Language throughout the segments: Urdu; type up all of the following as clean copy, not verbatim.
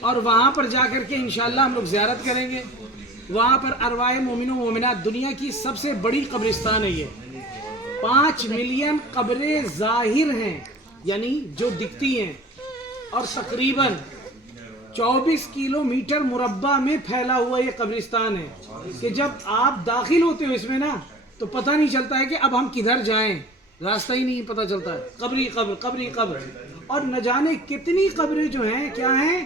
اور وہاں پر جا کر کے انشاءاللہ ہم لوگ زیارت کریں گے. وہاں پر ارواح مومنوں و مومنات، دنیا کی سب سے بڑی قبرستان ہے یہ. 5 ملین قبریں ظاہر ہیں یعنی جو دکھتی ہیں، اور تقریباً 24 کلومیٹر مربع میں پھیلا ہوا یہ قبرستان ہے کہ جب آپ داخل ہوتے ہو اس میں نا تو پتہ نہیں چلتا ہے کہ اب ہم کدھر جائیں، راستہ ہی نہیں پتہ چلتا ہے. قبری قبر قبری قبر، اور نہ جانے کتنی قبریں جو ہیں کیا ہیں،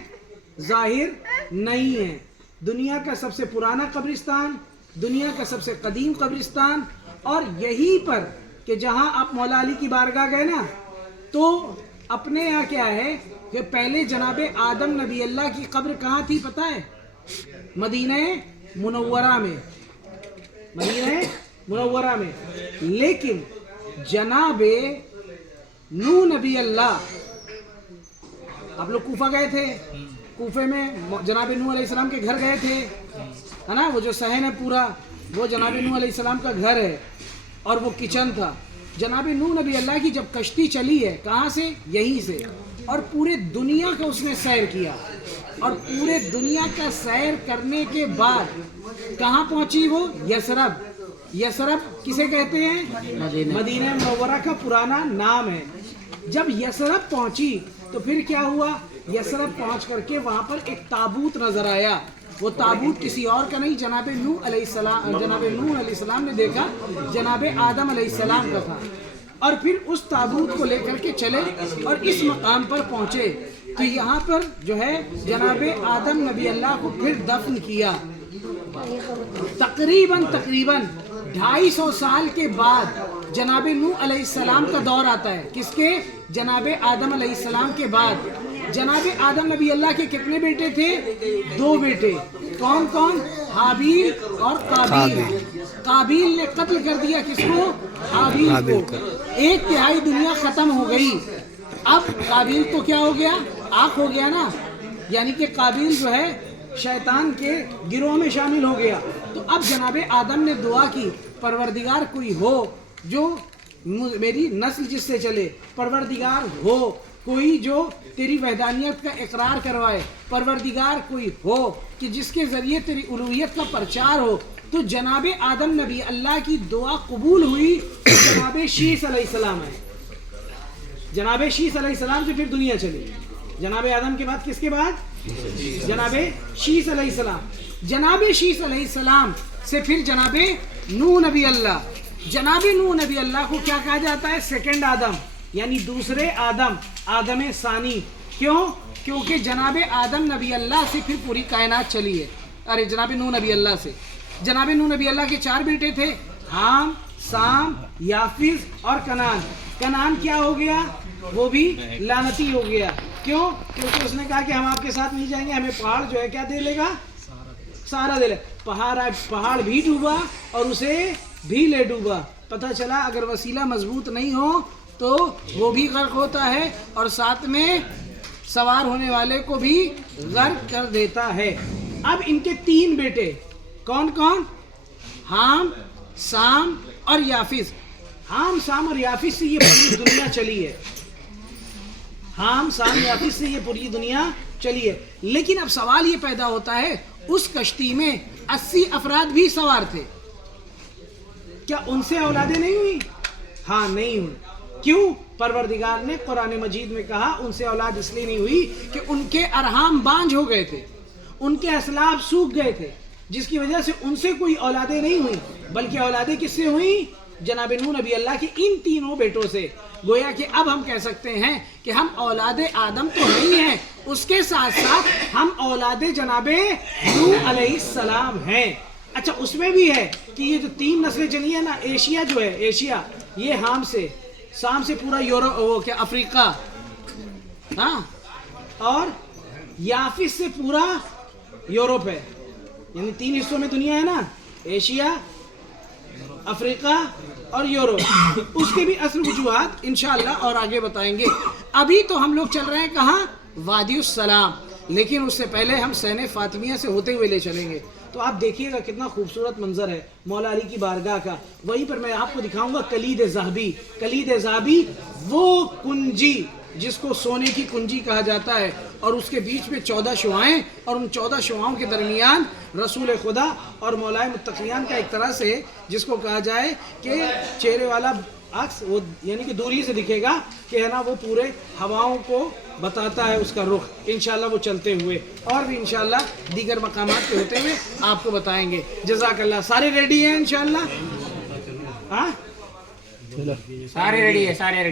ظاہر نہیں ہیں. دنیا کا سب سے پرانا قبرستان، دنیا کا سب سے قدیم قبرستان، اور یہیں پر کہ جہاں آپ مولا علی کی بارگاہ گئے نا تو اپنے یہاں کیا ہے کہ پہلے جناب آدم نبی اللہ کی قبر کہاں تھی پتہ ہے؟ مدینہ منورہ میں، مدینہ منورہ میں. لیکن جناب نوح نبی اللہ، آپ لوگ کوفہ گئے تھے، کوفے میں جناب نوح علیہ السلام کے گھر گئے تھے، ہے نا؟ وہ جو صحن ہے پورا وہ جناب نوح علیہ السلام کا گھر ہے اور وہ کچن تھا. جناب نوح نبی اللہ کی جب کشتی چلی ہے کہاں سے؟ یہیں سے. اور پورے دنیا کا اس نے سیر کیا، اور پورے دنیا کا سیر کرنے کے بعد کہاں پہنچی وہ؟ یثرب. یثرب کسے کہتے ہیں؟ مدینہ منورہ کا پرانا نام ہے. جب یثرب پہنچی تو پھر کیا ہوا؟ یثرب پہنچ کر کے وہاں پر ایک تابوت نظر آیا. وہ تابوت کسی اور کا نہیں، جناب نوح علیہ السلام نے دیکھا جناب آدم علیہ السلام کا تھا. اور پھر اس تابوت کو لے کر کے چلے اور اس مقام پر پہنچے تو یہاں پر جو ہے جناب آدم نبی اللہ کو پھر دفن کیا. تقریباً 250 سال کے بعد جناب نوح علیہ السلام کا دور آتا ہے. کس کے؟ جناب آدم علیہ السلام کے بعد. جناب آدم نبی اللہ کے کتنے بیٹے تھے؟ 2 بیٹے. کون کون؟ حابیل اور قابیل. قابیل نے قتل کر دیا کس کو؟ حابیل کو. 1/3 دنیا ختم ہو گئی. اب قابیل تو کیا ہو گیا؟ آگ ہو گیا نا، یعنی کہ قابیل جو ہے شیطان کے گروہ میں شامل ہو گیا. تو اب جناب آدم نے دعا کی پروردگار کوئی ہو جو میری نسل جس سے چلے، پروردگار ہو کوئی جو تیری وحدانیت کا اقرار کروائے، پروردگار کوئی ہو کہ جس کے ذریعے تیری الوہیت کا پرچار ہو. تو جناب آدم نبی اللہ کی دعا قبول ہوئی. جناب شیس علیہ السلام ہے. جناب شیس علیہ السلام سے پھر دنیا چلی. جناب آدم کے بعد کس کے بعد؟ جناب شیس علیہ السلام. جناب شیس علیہ السلام سے پھر جناب نوح نبی اللہ. جناب نوح نبی اللہ کو کیا کہا جاتا ہے؟ سیکنڈ آدم، یعنی دوسرے آدم، آدم ثانی. کیوں؟ کیونکہ جناب آدم نبی اللہ سے پھر پوری کائنات چلی ہے. ارے جناب نوح نبی اللہ سے. جناب نوح نبی اللہ کے 4 بیٹے تھے، حام، سام، یافز اور کنعان. کنعان کیا ہو گیا؟ وہ بھی لعنتی ہو گیا. کیوں؟ کیونکہ اس نے کہا کہ ہم آپ کے ساتھ نہیں جائیں گے، ہمیں پہاڑ جو ہے کیا دے لے گا؟ سارا دے لے. پہاڑ بھی ڈوبا اور اسے بھی لے ڈوبا. پتہ چلا اگر وسیلہ مضبوط نہیں ہو تو وہ بھی غرق ہوتا ہے اور ساتھ میں سوار ہونے والے کو بھی غرق کر دیتا ہے. اب ان کے 3 بیٹے کون کون؟ حام، سام اور یافز. حام، سام اور یافز سے یہ پوری دنیا چلی ہے. حام، سام، یافز سے یہ پوری دنیا چلی ہے. لیکن اب سوال یہ پیدا ہوتا ہے اس کشتی میں 80 افراد بھی سوار تھے، کیا ان سے اولادیں نہیں ہوئی؟ ہاں نہیں ہوئی. کیوں؟ پروردگار نے قرآن مجید میں کہا ان سے اولاد اس لیے نہیں ہوئی کہ ان کے ارحام بانجھ ہو گئے تھے، ان کے اسلاف سوکھ گئے تھے، جس کی وجہ سے ان سے کوئی اولادیں نہیں ہوئی. بلکہ اولادیں کس سے ہوئیں؟ جناب نوح نبی اللہ کے ان 3 بیٹوں سے. گویا کہ اب ہم کہہ سکتے ہیں کہ ہم اولاد آدم تو نہیں ہیں، اس کے ساتھ ساتھ ہم اولاد جناب نوح علیہ السلام ہیں. اچھا اس میں بھی ہے کہ یہ جو 3 نسلیں چلی ہیں نا، ایشیا جو ہے، ایشیا یہ حام سے، سام سے پورا یورپ، کیا افریقہ، ہاں، اور یافس سے پورا یورپ ہے. یعنی 3 حصوں میں دنیا ہے نا، ایشیا، افریقہ اور یورپ. اس کے بھی اصل وجوہات انشاءاللہ اور آگے بتائیں گے. ابھی تو ہم لوگ چل رہے ہیں کہاں؟ وادی السلام. لیکن اس سے پہلے ہم سین فاطمیہ سے ہوتے ہوئے لے چلیں گے. تو آپ دیکھیے گا کتنا خوبصورت منظر ہے مولا علی کی بارگاہ کا. وہیں پر میں آپ کو دکھاؤں گا کلید ذہبی. کلید ذہبی وہ کنجی جس کو سونے کی کنجی کہا جاتا ہے، اور اس کے بیچ میں 14 شعاعیں، اور ان 14 شعاعوں کے درمیان رسول خدا اور مولائے متقیان کا ایک طرح سے جس کو کہا جائے کہ چہرے والا عکس، وہ یعنی کہ دوری سے دکھے گا کہ ہے نا، وہ پورے ہواؤں کو بتاتا ہے اس کا رخ، انشاءاللہ وہ چلتے ہوئے، اور بھی انشاءاللہ دیگر مقامات کے ہوتے ہوئے آپ کو بتائیں گے. جزاک اللہ. سارے ریڈی ہیں انشاءاللہ؟ ہاں سارے ریڈی ہے، سارے ریڈی.